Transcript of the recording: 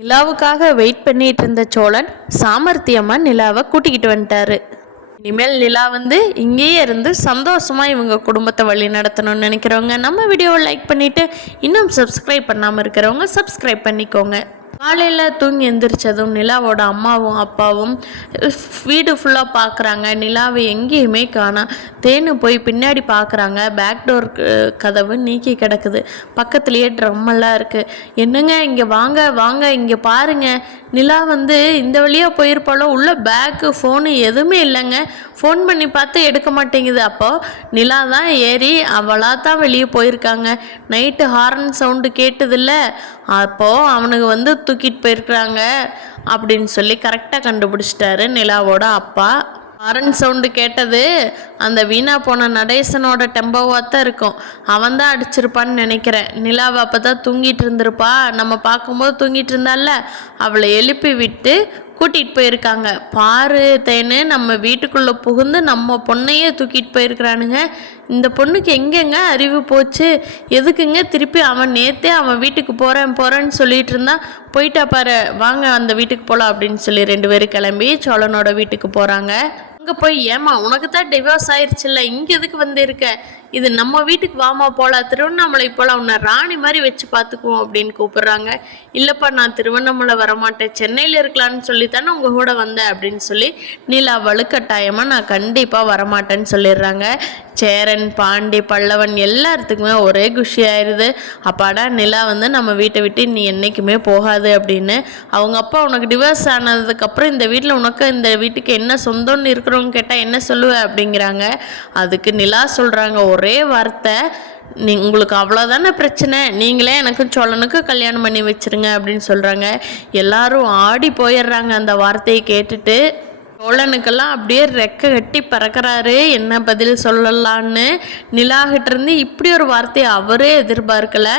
நிலாவுக்காக wait பண்ணிட்டு இருந்த சோழன் சாமர்த்தியமா நிலாவை கூட்டிக்கிட்டு வந்துட்டாரு. இனிமேல் நிலா இங்கேயே இருந்து சந்தோஷமா இவங்க குடும்பத்தை வழி நடத்தணும்னு நினைக்கிறவங்க நம்ம வீடியோவை லைக் பண்ணிட்டு இன்னும் சப்ஸ்கிரைப் பண்ணாமல் இருக்கிறவங்க சப்ஸ்கிரைப் பண்ணிக்கோங்க. காலையில் தூங்கி எந்திரிச்சதும் நிலாவோட அம்மாவும் அப்பாவும் வீடு ஃபுல்லாக பார்க்குறாங்க. நிலாவை எங்கேயுமே காணோம். தேனு போய் பின்னாடி பார்க்குறாங்க. பேக் டோர் கதவு நீக்கி கிடக்குது. பக்கத்துலேயே ட்ரம்மெல்லாம் இருக்குது. என்னங்க இங்கே வாங்க வாங்க இங்கே பாருங்க, நிலா இந்த வழியாக போயிருப்பாளோ, உள்ள பேக்கு ஃபோனு எதுவுமே இல்லைங்க. ஃபோன் பண்ணி பார்த்து எடுக்க மாட்டேங்குது. அப்போது நிலா தான் ஏறி அவளாக தான் வெளியே போயிருக்காங்க. நைட்டு ஹார்ன் சவுண்டு கேட்டதில்ல, அப்போது அவனுக்கு தூக்கிட்டு போயிருக்கிறாங்க அப்படின்னு சொல்லி கரெக்டாக கண்டுபிடிச்சிட்டாரு நிலாவோட அப்பா. ஹாரன் சவுண்டு கேட்டது அந்த வீணா போன நடேசனோட டெம்போவாக தான் இருக்கும். அவன் தான் அடிச்சிருப்பான்னு நினைக்கிறேன். நிலாவை அப்போ தான் தூங்கிட்டு இருந்திருப்பா. நம்ம பார்க்கும்போது தூங்கிட்டு இருந்தால, அவளை எழுப்பி விட்டு கூட்டிகிட்டு போயிருக்காங்க. பாரு தேனு, நம்ம வீட்டுக்குள்ளே புகுந்து நம்ம பொண்ணையே தூக்கிட்டு போயிருக்கிறானுங்க. இந்த பொண்ணுக்கு எங்கெங்க அறிவு போச்சு? எதுக்குங்க திருப்பி அவன் நேற்றே அவன் வீட்டுக்கு போகிறேன்னு சொல்லிட்டு இருந்தான். போயிட்டா பாரு, வாங்க அந்த வீட்டுக்கு போகலாம் அப்படின்னு சொல்லி 2 பேரும் கிளம்பி சோழனோட வீட்டுக்கு போகிறாங்க. அங்கே போய், ஏமா உனக்கு தான் டிவோர்ஸ் ஆயிடுச்சுல்ல, இங்கே எதுக்கு இருக்க? இது நம்ம வீட்டுக்கு வாமா போகலாம், திருவண்ணாமலை போகலாம், உன்னை ராணி மாதிரி வச்சு பார்த்துக்குவோம் அப்படின்னு கூப்பிட்றாங்க. இல்லைப்பா, நான் திருவண்ணாமலை வரமாட்டேன், சென்னையில் இருக்கலான்னு சொல்லித்தானே உங்கள் கூட வந்தேன் அப்படின்னு சொல்லி நிலா வலுக்கட்டாயமாக நான் கண்டிப்பாக வரமாட்டேன்னு சொல்லிடுறாங்க. சேரன், பாண்டி, பல்லவன் எல்லாத்துக்குமே ஒரே குஷி ஆயிடுது. அப்பாடா, நிலா நம்ம வீட்டை விட்டு நீ என்றைக்குமே போகாது அப்படின்னு. அவங்க அப்பா உனக்கு டிவோர்ஸ் ஆனதுக்கப்புறம் இந்த வீட்டில் உனக்கு இந்த வீட்டுக்கு என்ன சொந்தம்னு இருக்கிறவங்க கேட்டால் என்ன சொல்லுவேன் அப்படிங்கிறாங்க. அதுக்கு நிலா சொல்கிறாங்க ஒரே வார்த்தை, உங்களுக்கு அவ்வளோதானே பிரச்சனை, நீங்களே எனக்கும் சோழனுக்கு கல்யாணம் பண்ணி வச்சிருங்க அப்படின்னு சொல்கிறாங்க. எல்லாரும் ஆடி போயிடுறாங்க அந்த வார்த்தையை கேட்டுட்டு. சோழனுக்கெல்லாம் அப்படியே ரெக்க கட்டி பறக்கிறாரு, என்ன பதில் சொல்லலான்னு. நிலாகிட்ட இருந்து இப்படி ஒரு வார்த்தையை அவரே எதிர்பார்க்கல.